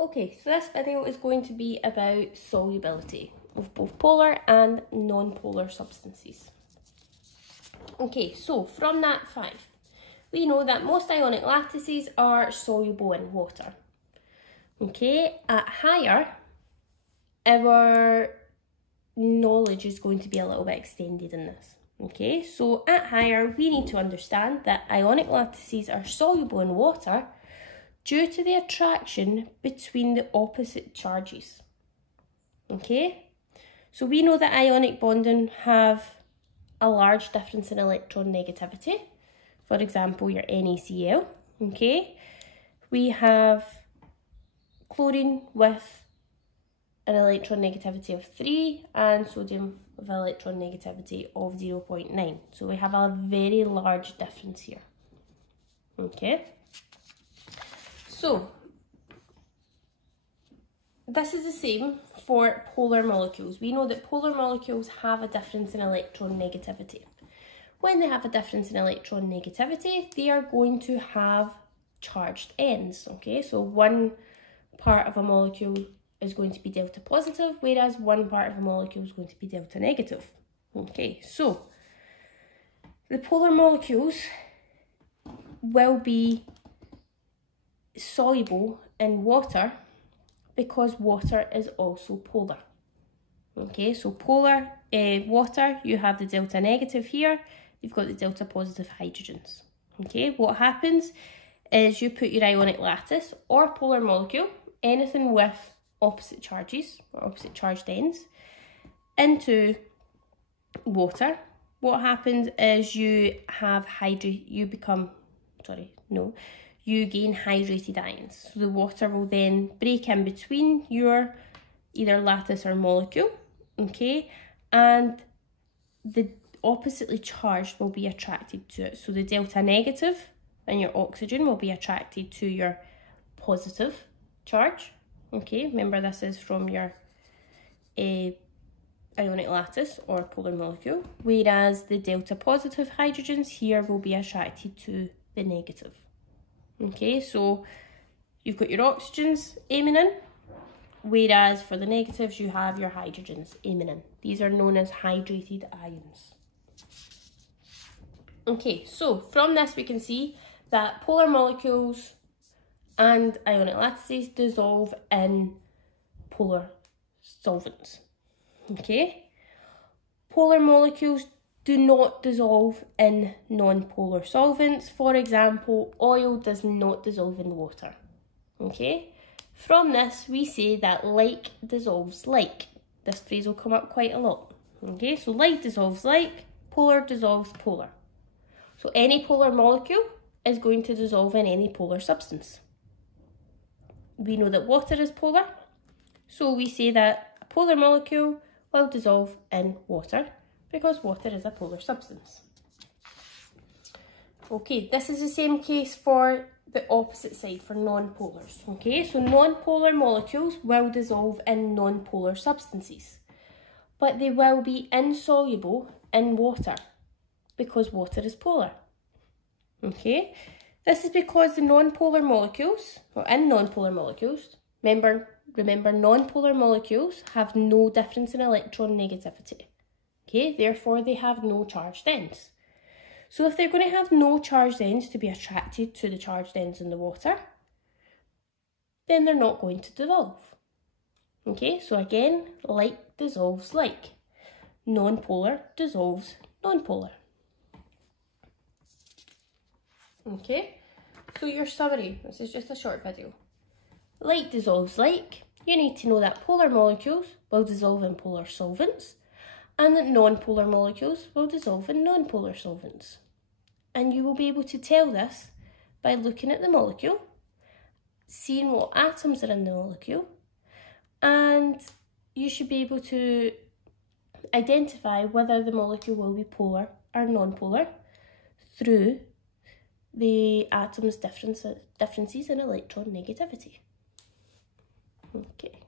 Okay, so this video is going to be about solubility of both polar and non-polar substances. Okay, so from that fact, we know that most ionic lattices are soluble in water. Okay, at higher, our knowledge is going to be a little bit extended in this. Okay, so at higher, we need to understand that ionic lattices are soluble in water due to the attraction between the opposite charges. Okay, so we know that ionic bonding have a large difference in electron negativity. For example, your NaCl. Okay, we have chlorine with an electron negativity of 3 and sodium with an electron negativity of 0.9. So we have a very large difference here. Okay. So, this is the same for polar molecules. We know that polar molecules have a difference in electron negativity. When they have a difference in electron negativity, they are going to have charged ends. Okay, so one part of a molecule is going to be delta positive, whereas one part of a molecule is going to be delta negative. Okay, so the polar molecules will be soluble in water because water is also polar. Okay, so polar water, you have the delta negative here, you've got the delta positive hydrogens. Okay, what happens is you put your ionic lattice or polar molecule, anything with opposite charges or opposite charged ends, into water. What happens is you gain hydrated ions. So the water will then break in between your either lattice or molecule, okay, and the oppositely charged will be attracted to it. So the delta negative and your oxygen will be attracted to your positive charge. Okay, remember this is from your ionic lattice or polar molecule, whereas the delta positive hydrogens here will be attracted to the negative. Okay, so you've got your oxygens aiming in, whereas for the negatives you have your hydrogens aiming in. These are known as hydrated ions. Okay, so from this we can see that polar molecules and ionic lattices dissolve in polar solvents. Okay, polar molecules do not dissolve in non-polar solvents. For example, oil does not dissolve in water. Okay, from this we say that like dissolves like. This phrase will come up quite a lot. Okay, so like dissolves like, polar dissolves polar. So any polar molecule is going to dissolve in any polar substance. We know that water is polar, so we say that a polar molecule will dissolve in water because water is a polar substance. Okay, this is the same case for the opposite side, for non-polars. Okay, so non-polar molecules will dissolve in non-polar substances, but they will be insoluble in water because water is polar. Okay, this is because the non-polar molecules, or in non-polar molecules, remember non-polar molecules have no difference in electron negativity. Okay, therefore they have no charged ends. So if they're going to have no charged ends to be attracted to the charged ends in the water, then they're not going to dissolve. Okay, so again, like dissolves like. Non-polar dissolves non-polar. Okay, so your summary, this is just a short video. Like dissolves like, you need to know that polar molecules will dissolve in polar solvents and that non-polar molecules will dissolve in non-polar solvents. And you will be able to tell this by looking at the molecule, seeing what atoms are in the molecule, and you should be able to identify whether the molecule will be polar or non-polar through the atoms' differences in electron negativity. Okay.